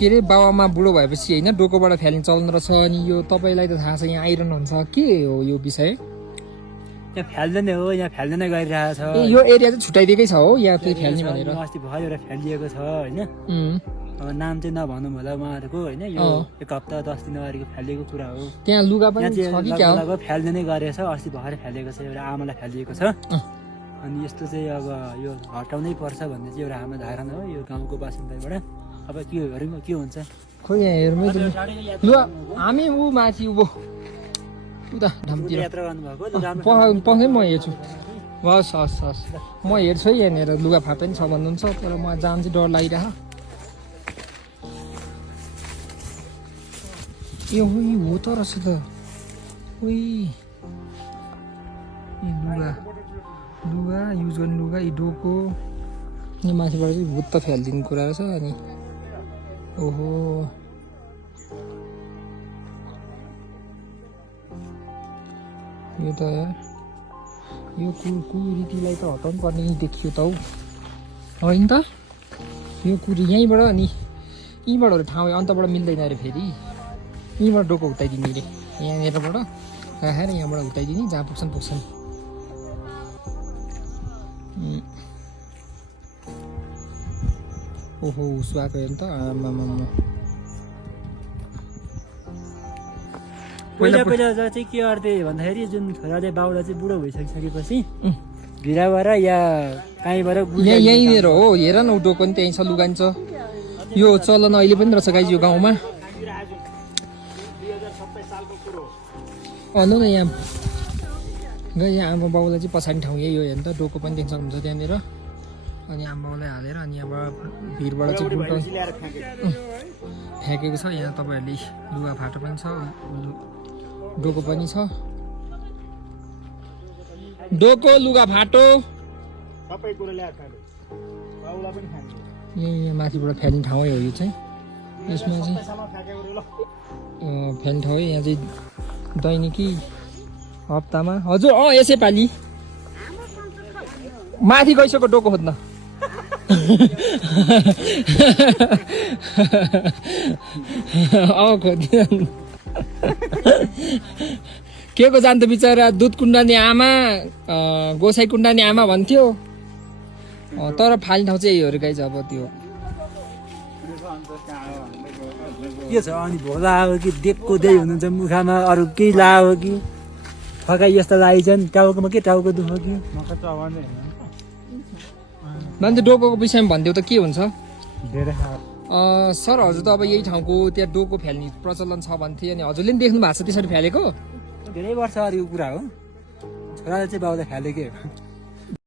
के अरे बाबामा बुढो भएपछि होइन डोकोबाट फ्याल्ने चलन रहेछ अनि यो तपाईँलाई त थाहा छ यहाँ आइरहनुहुन्छ के हो यो विषय यहाँ फ्याल्दैन हो यहाँ फ्याल्दैन गरिरहेको छ ए यो एरिया चाहिँ छुट्याइदिएकै छ हो यहाँ फेरि फ्याल्ने भनेर अस्ति भर्खर एउटा फ्यालिएको छ होइन अब नाम चाहिँ नभनौँ होला उहाँहरूको होइन यो एक हप्ता 10 दिन अगाडिको फ्यालिएको कुरा हो त्यहाँ लुगा पनि यहाँ छ कि चाहिँ क्या हो लगभग फ्याल्दै गरेछ अस्ति भर्खर फ्यालिएको छ एउटा आमालाई फ्यालिएको छ अनि यस्तो चाहिँ अब यो हटाउनै पर्छ भन्ने चाहिँ एउटा हाम्रो धारणा हो यो गाउँको बासिन्दाबाट अब के हेरौँ के हुन्छ खोइ यहाँ हेर्नु लु हामी ऊ माथि उँभो उता ढामतिर यात्रा गर्नुभएको पक्कै म हेर्छु हस् हस् हस् म हेर्छु है यहाँनिर लुगा फाटा पनि छ भन्नुहुन्छ तर म जान चाहिँ डर लागिरह ए हो त रहेछ त ओइ लुगा लुगा युज गर्ने लुगा यी डोको यहाँ माथिबाट चाहिँ भुत्त फ्यालिदिने कुरा रहेछ अनि ओहो यो त यो कुरीतिलाई त हटाउनु पर्ने देखियो त हौ होइन त यो कुरी यहीँबाट अनि यहीँबाट ठाउँ अन्तबाट मिल्दैन अरे फेरि यहीँबाट डोको हुत्ताइदिने अरे यहाँनिरबाट राखेर यहाँबाट हुत्ताइदिने जहाँ पुग्छन् पुग्छन् ओहो उसो आएको हेर्नु त आमामा पहिला चाहिँ के गर्थे भन्दाखेरि जुन छोराले बाउलाई चाहिँ बुढो भइसकिसकेपछि भिराबाट या काहीँबाट यहीँनिर हो हेर न डोको पनि त्यहीँ छ लुगानी छ यो चलन अहिले पनि रहेछ गाइज यो गाउँमा भन्नु न यहाँ आमा बाउलाई चाहिँ पछाडि ठाउँ यही हो हेर्नु त डोको पनि देख्न सक्नुहुन्छ त्यहाँनिर अनि आमा बाउलाई हालेर अनि यहाँबाट भिरबाट चाहिँ फ्याँकेको छ यहाँ तपाईँहरूले लुगा फाटा पनि छ डोको पनि छ डोको लुगा फाटो यहाँ माथिबाट फ्याल्ने ठाउँ हो यो चाहिँ यसमा चाहिँ फ्याल्ने ठाउँ यहाँ चाहिँ दैनिकी हप्तामा हजुर यसै पालि माथि गइसक्यो डोको खोज्न खोज्दैन के को जान्छ बिचरा दुध कुण्डानी आमा गोसाई कुण्डानी आमा भन्थ्यो तर फाल्ने ठाउँ चाहिँ यही हो रे गाइज अब त्यो के छ अनि भोला आयो कि देखको दे हुनुहुन्छ मुखामा अरू केही लाग्यो कि थकाइ यस्तो लागिन्छन् टाउकोमा के टाउको दुख्यो कि मान्छे डोकोको विषयमा भनिदियो त के हुन्छ सर हजुर त अब यही ठाउँको त्यहाँ डोको फ्याल्ने प्रचलन छ भन्थे अनि हजुरले पनि देख्नु भएको छ त्यसरी फ्यालेको धेरै वर्ष अगाडिको कुरा हो छोराले चाहिँ बाउलाई फ्यालेकै हो